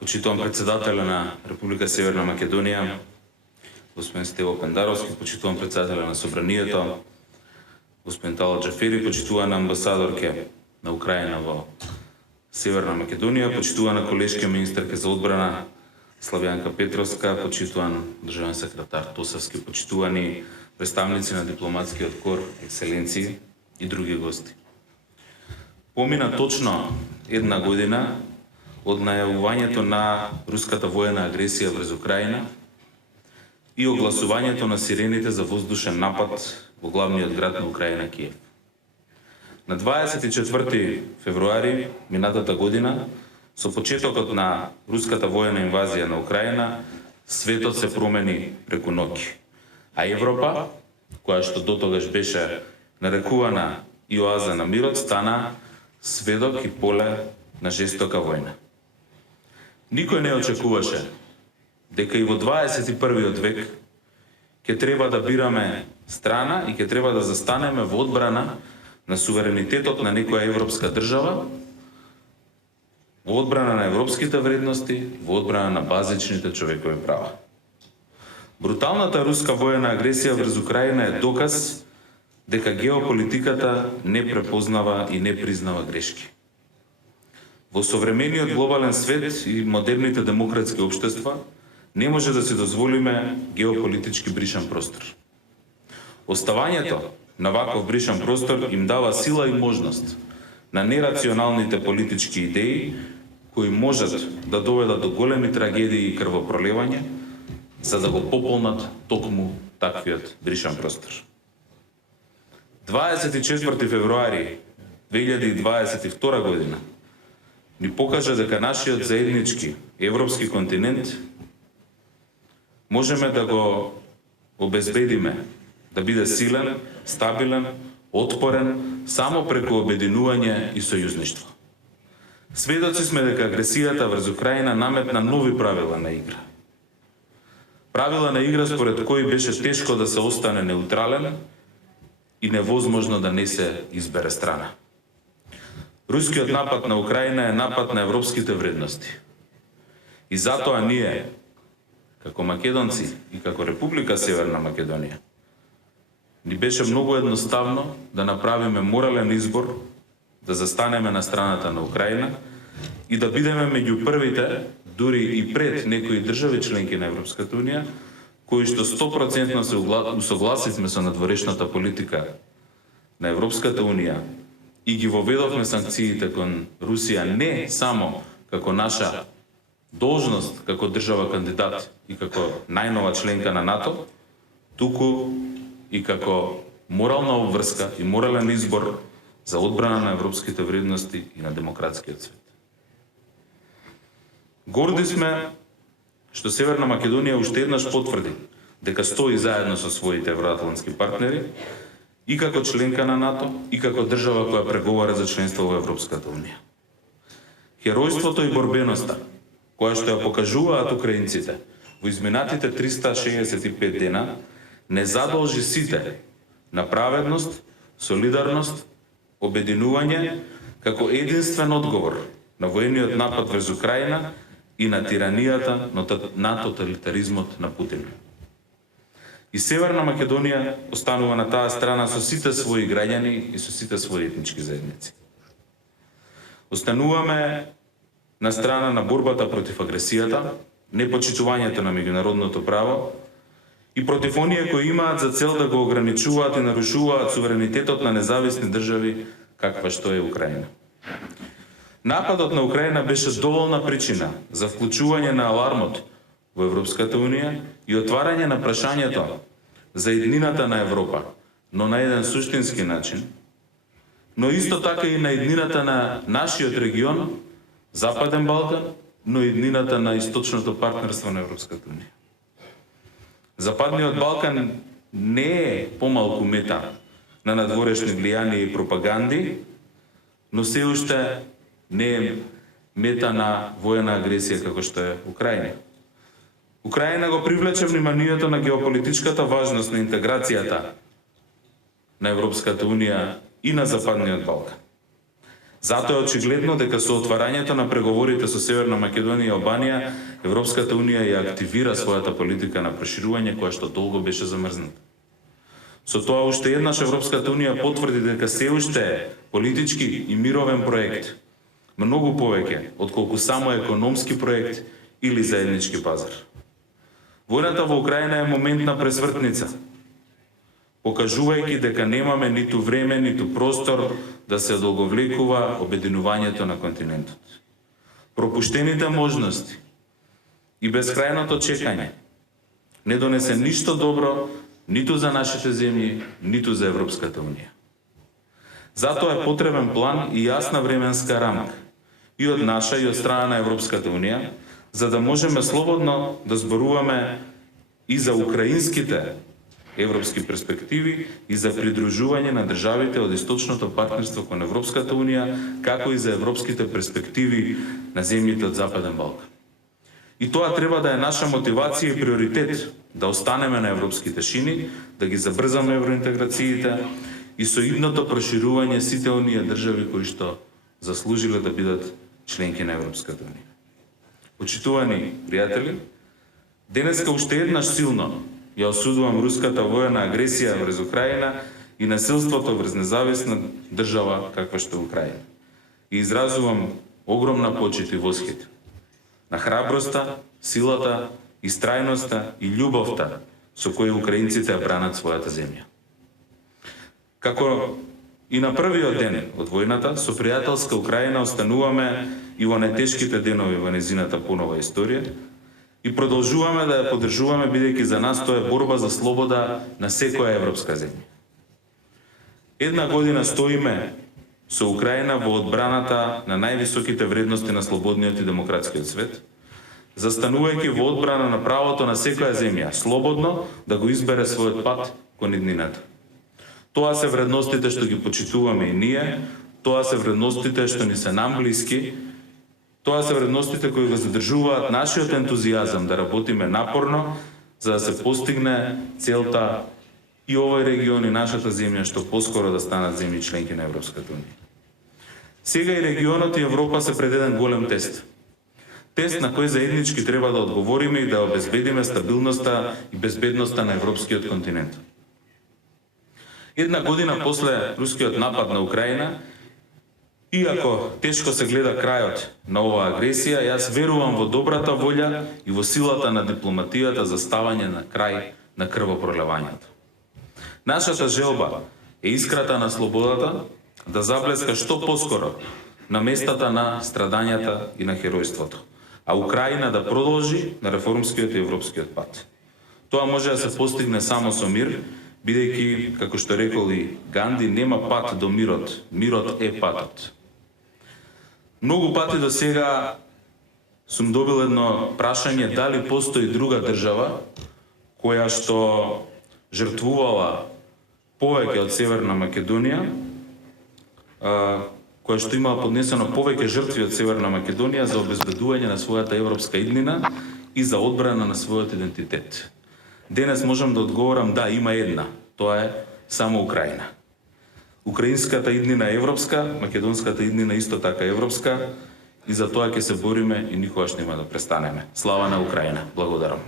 Почитувам председателя на Република Северна Македонија, господин Стево Пендаровски, почитувам председателя на Собранието, господин Тала Джафери, почитувана амбасадорке на Украина во Северна Македонија, почитувана колешка министерка за одбрана Славјанка Петровска, почитуван државен секретар Тосевски, почитувани представници на дипломатскиот кор, екселенции и други гости. Помина точно една година од најавувањето на руската воена агресија врз Украина и огласувањето на сирените за воздушен напад во главниот град на Украина, Киев. На 24 февруари минатата година, со почетокот на руската воена инвазија на Украина, светот се промени преку ноќ. А Европа, која што дотогаш беше нарекувана и оаза на мирот, стана сведок и поле на жестока војна. Никој не очекуваше дека и во 21. век ќе треба да бираме страна и ќе треба да застанеме во одбрана на суверенитетот на некоја европска држава, во одбрана на европските вредности, во одбрана на базичните човекови права. Бруталната руска воена агресија врз Украина е доказ дека геополитиката не препознава и не признава грешки. Во современиот глобален свет и модерните демократски општества не може да се дозволиме геополитички бришан простор. Оставањето на ваков бришан простор им дава сила и можност на нерационалните политички идеи кои можат да доведат до големи трагедии и крвопролевање, за да го пополнат токму таквиот бришан простор. 24 февруари 2022 година ни покажа дека нашиот заеднички европски континент можеме да го обезбедиме да биде силен, стабилен, отпорен само преку обединување и сојузништво. Сведоци сме дека агресијата врз Украина наметна нови правила на игра. Правила на игра според кои беше тешко да се остане неутрален и невозможно да не се избере страна. Рускиот напад на Украина е напад на европските вредности. И затоа ние, како македонци и како Република Северна Македонија, ни беше многу едноставно да направиме морален избор, да застанеме на страната на Украина и да бидеме меѓу првите, дури и пред некои држави членки на Европската Унија, кои што 100% се усогласивме со надворешната политика на Европската Унија и ги воведовме санкциите кон Русија не само како наша должност како држава кандидат и како најнова членка на НАТО, туку и како морална обврска и морален избор за одбрана на европските вредности и на демократскиот свет. Горди сме што Северна Македонија уште еднаш потврди дека стои заедно со своите евроатлантски партнери и како членка на НАТО и како држава која преговара за членство во Европската Унија. Херојството и борбеноста, која што ја покажуваат украинците во изминатите 365 дена, не задолжи сите на праведност, солидарност, обединување како единствен одговор на воениот напад врз Украина и на тиранијата на тоталитаризмот на Путин. И Северна Македонија останува на таа страна со сите своји граѓани и со сите своји етнички заедници. Остануваме на страна на борбата против агресијата, непочитувањето на меѓународното право и против оние кои имаат за цел да го ограничуваат и нарушуваат суверенитетот на независни држави каква што е Украина. Нападот на Украина беше доволна причина за вклучување на алармот во Европската Унија и отварање на прашањето за еднината на Европа, но на еден суштински начин, но исто така и на еднината на нашиот регион, Западен Балкан, но и еднината на источното партнерство на Европската Унија. Западниот Балкан не е помалку мета на надворешни влијанија и пропаганди, но се уште не е мета на воена агресија како што е Украина. Украина го привлече вниманието на геополитичката важност на интеграцијата на Европската Унија и на Западниот Балкан. Затоа е очигледно дека со отварањето на преговорите со Северна Македонија и Албанија, Европската Унија ја активира својата политика на проширување која што долго беше замрзната. Со тоа уште еднаш Европската Унија потврди дека се уште е политички и мировен проект, многу повеќе отколку само економски проект или заеднички пазар. Војната во Украина е моментна пресвртница, покажувајќи дека немаме ниту време, ниту простор да се одолговлекува обединувањето на континентот. Пропуштените можности и безкрајното чекање не донесе ништо добро ниту за нашите земји, ниту за Европската Унија. Затоа е потребен план и јасна временска рамка и од наша и од страна на Европската Унија, за да можеме слободно да зборуваме и за украинските европски перспективи и за придружување на државите од источното партнерство кон Европската Унија, како и за европските перспективи на земјите од Западен Балкан. И тоа треба да е наша мотивација и приоритет, да останеме на европските шини, да ги забрзаме евроинтеграциите и со идното проширување сите оние држави кои што заслужиле да бидат членки на Европската Унија. Почитувани пријатели, денеска уште еднаш силно ја осудувам руската војна агресија врз Украина и насилството врз независна држава каква што е Украина. И изразувам огромна почит и восхит на храброста, силата, истрајноста и љубовта со кои украинците ја бранат својата земја. Како и на првиот ден од војната, со пријателска Украина остануваме и во најтешките денови во незината понова историја, и продолжуваме да ја поддржуваме, бидејќи за нас тоа е борба за слобода на секоја европска земја. Една година стоиме со Украина во одбраната на највисоките вредности на слободниот и демократскиот свет, застанувајќи во одбрана на правото на секоја земја слободно да го избере својот пат кон иднината. Тоа се вредностите што ги почитуваме и ние, тоа се вредностите што ни се нам блиски, тоа се вредностите кои го задржуваат нашиот ентузијазам да работиме напорно за да се постигне целта и овој регион и нашата земја што поскоро да станат земји членки на Европската Унија. Сега и регионот и Европа се пред еден голем тест. Тест на кој заеднички треба да одговориме и да обезбедиме стабилноста и безбедноста на европскиот континент. Една година после рускиот напад на Украина, иако тешко се гледа крајот на оваа агресија, јас верувам во добрата волја и во силата на дипломатијата за ставање на крај на крвопроливањето. Нашата желба е искрата на слободата да заблеска што поскоро на местата на страдањата и на херојството, а Украина да продолжи на реформскиот и европскиот пат. Тоа може да се постигне само со мир, бидејќи, како што рекол и Ганди, нема пат до мирот, мирот е патот. Многу пати до сега сум добил едно прашање дали постои друга држава која што жртвувала повеќе од Северна Македонија, која што имала поднесено повеќе жртви од Северна Македонија за обезбедување на својата европска иднина и за одбрана на својот идентитет. Денес можам да одговорам да, има една, тоа е само Украина. Украинската иднина е европска, македонската иднина исто така е европска и за тоа ќе се бориме и никогаш нема да престанеме. Слава на Украина. Благодарам.